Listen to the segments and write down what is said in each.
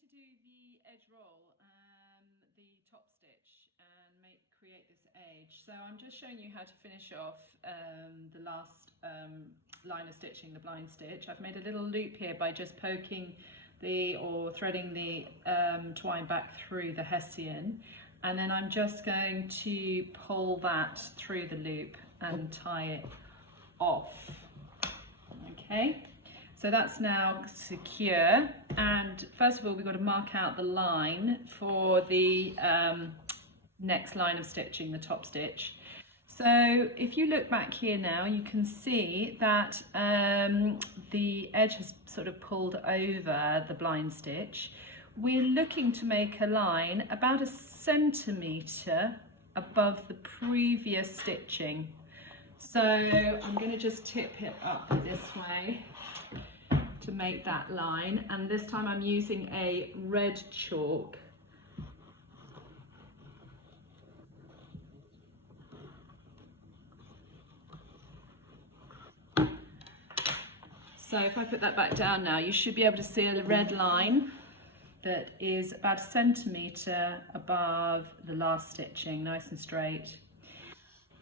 to do the edge roll, the top stitch, and create this edge. So I'm just showing you how to finish off the last line of stitching, the blind stitch. I've made a little loop here by just poking or threading the twine back through the hessian, and then I'm just going to pull that through the loop and tie it off. Okay. So that's now secure, and first of all we've got to mark out the line for the next line of stitching, the top stitch. So if you look back here now, you can see that the edge has sort of pulled over the blind stitch. We're looking to make a line about 1 centimetre above the previous stitching. So I'm going to just tip it up this way to make that line, and this time I'm using a red chalk. So if I put that back down now, you should be able to see a red line that is about 1 centimetre above the last stitching, nice and straight.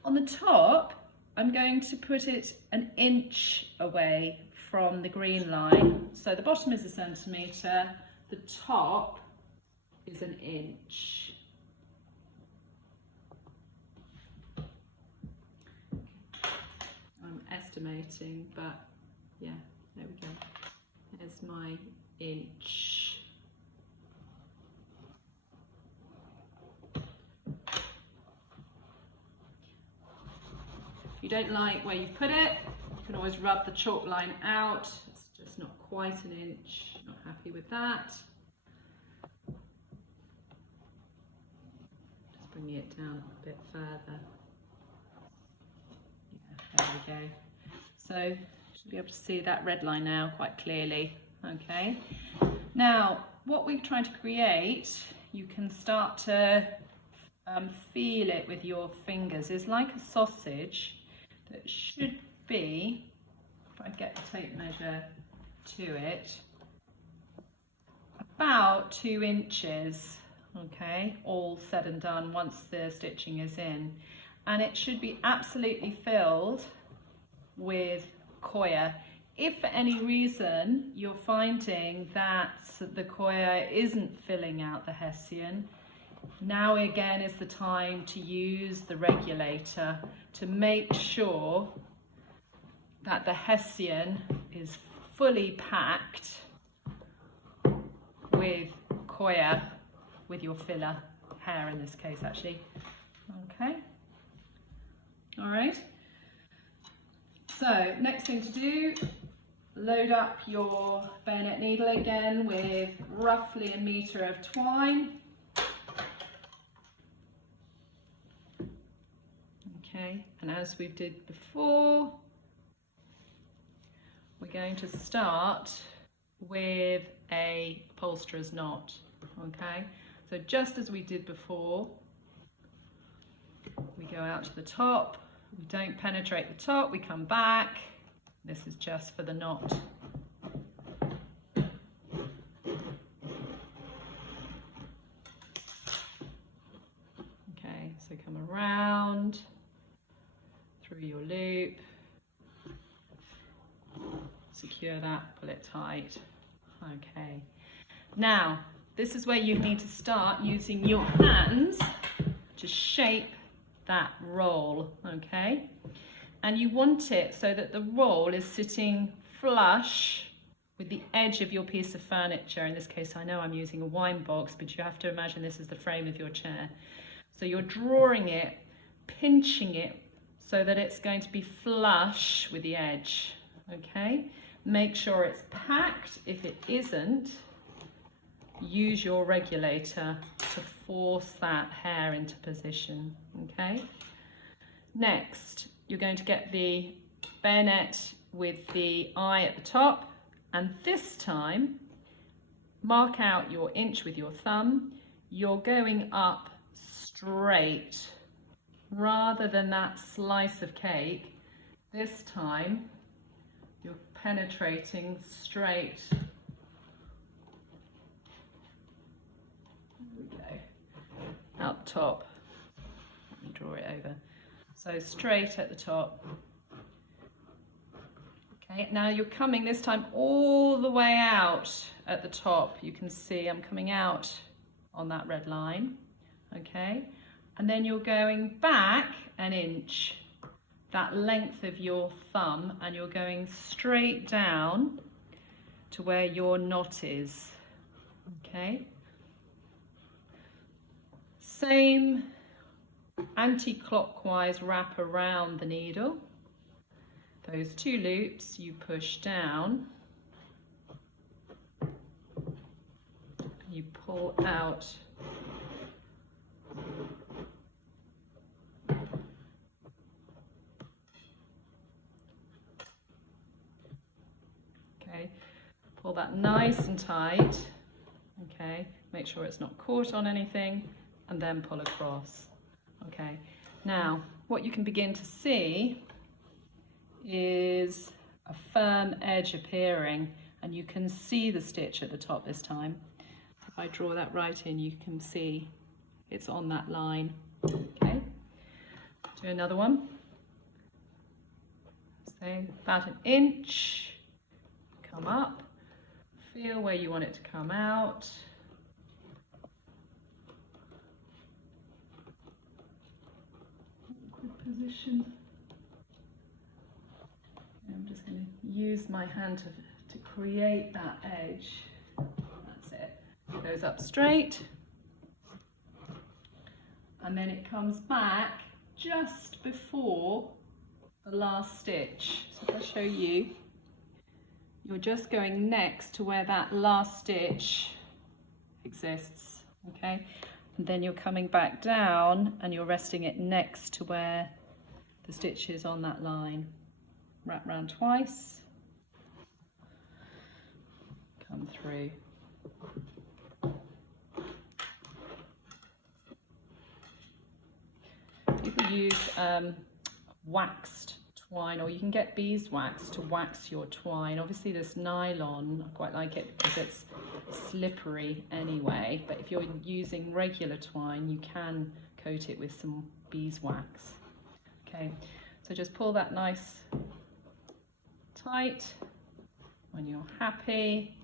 On the top, I'm going to put it 1 inch away from the green line. So the bottom is 1 centimetre, the top is 1 inch. I'm estimating, but yeah, there we go. There's my inch. If you don't like where you've put it, you can always rub the chalk line out. It's just not quite 1 inch. Not happy with that. Just bringing it down a bit further. Yeah, there we go. So you should be able to see that red line now quite clearly. Okay. Now, what we're trying to create, you can start to feel it with your fingers. It's like a sausage that should be, if I get the tape measure to it, about 2 inches, okay, all said and done once the stitching is in. And it should be absolutely filled with coir. If for any reason you're finding that the coir isn't filling out the hessian, now again is the time to use the regulator to make sure that the hessian is fully packed with coir, with your filler hair in this case actually. Okay, all right. So next thing to do, load up your bayonet needle again with roughly 1 metre of twine. Okay, and as we did before, we're going to start with a upholsterer's knot. Okay, so just as we did before, we go out to the top, we don't penetrate the top, we come back. This is just for the knot. Okay, so come around through your loop, secure that, pull it tight. Okay, now this is where you need to start using your hands to shape that roll, okay? And you want it so that the roll is sitting flush with the edge of your piece of furniture. In this case, I know I'm using a wine box, but you have to imagine this is the frame of your chair. So you're drawing it, pinching it, so that it's going to be flush with the edge, okay? Make sure it's packed. If it isn't, use your regulator to force that hair into position, okay? Next, you're going to get the bayonet with the eye at the top, and this time, mark out your inch with your thumb. You're going up straight, rather than that slice of cake. This time, you're penetrating straight out the top. Let me draw it over. So straight at the top. Okay, now you're coming this time all the way out at the top. You can see I'm coming out on that red line. Okay, and then you're going back an inch, that length of your thumb, and you're going straight down to where your knot is. Okay, same anti-clockwise wrap around the needle. Those 2 loops you push down, you pull out okay, pull that nice and tight, okay, make sure it's not caught on anything, and then pull across. Okay, now what you can begin to see is a firm edge appearing, and you can see the stitch at the top this time. If I draw that right in, you can see it's on that line. Okay, do another one. So about an inch, come up, feel where you want it to come out. Good position. I'm just going to use my hand to create that edge. That's it. It goes up straight, and then it comes back just before the last stitch. So if I show you, you're just going next to where that last stitch exists, okay? And then you're coming back down and you're resting it next to where the stitch is on that line. Wrap round twice, come through. People use waxed twine, or you can get beeswax to wax your twine. Obviously this nylon, I quite like it because it's slippery anyway, but if you're using regular twine, you can coat it with some beeswax. Okay, so just pull that nice tight. When you're happy,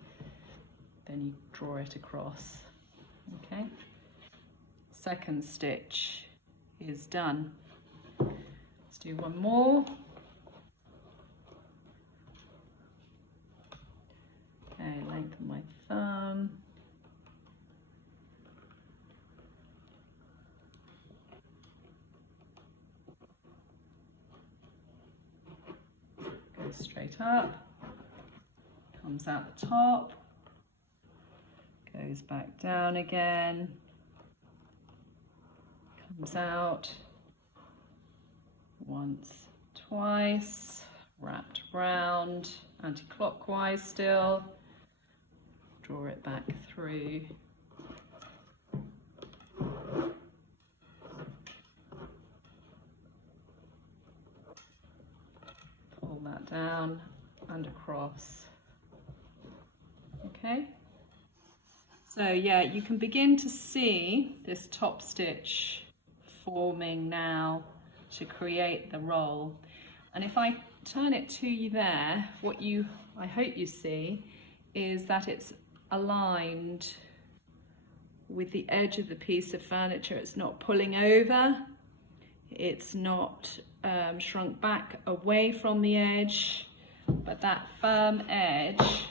then you draw it across. Okay, second stitch is done. Let's do one more. Okay, lengthen my thumb. Goes straight up, comes out the top, goes back down again, comes out once, twice, wrapped round, anti-clockwise still, draw it back through. Pull that down and across. Okay, so yeah, you can begin to see this top stitch forming now to create the roll. And if I turn it to you there, what I hope you see is that it's aligned with the edge of the piece of furniture. It's not pulling over, it's not shrunk back away from the edge, but that firm edge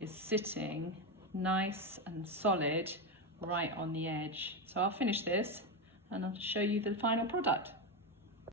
is sitting nice and solid right on the edge. So I'll finish this and I'll show you the final product.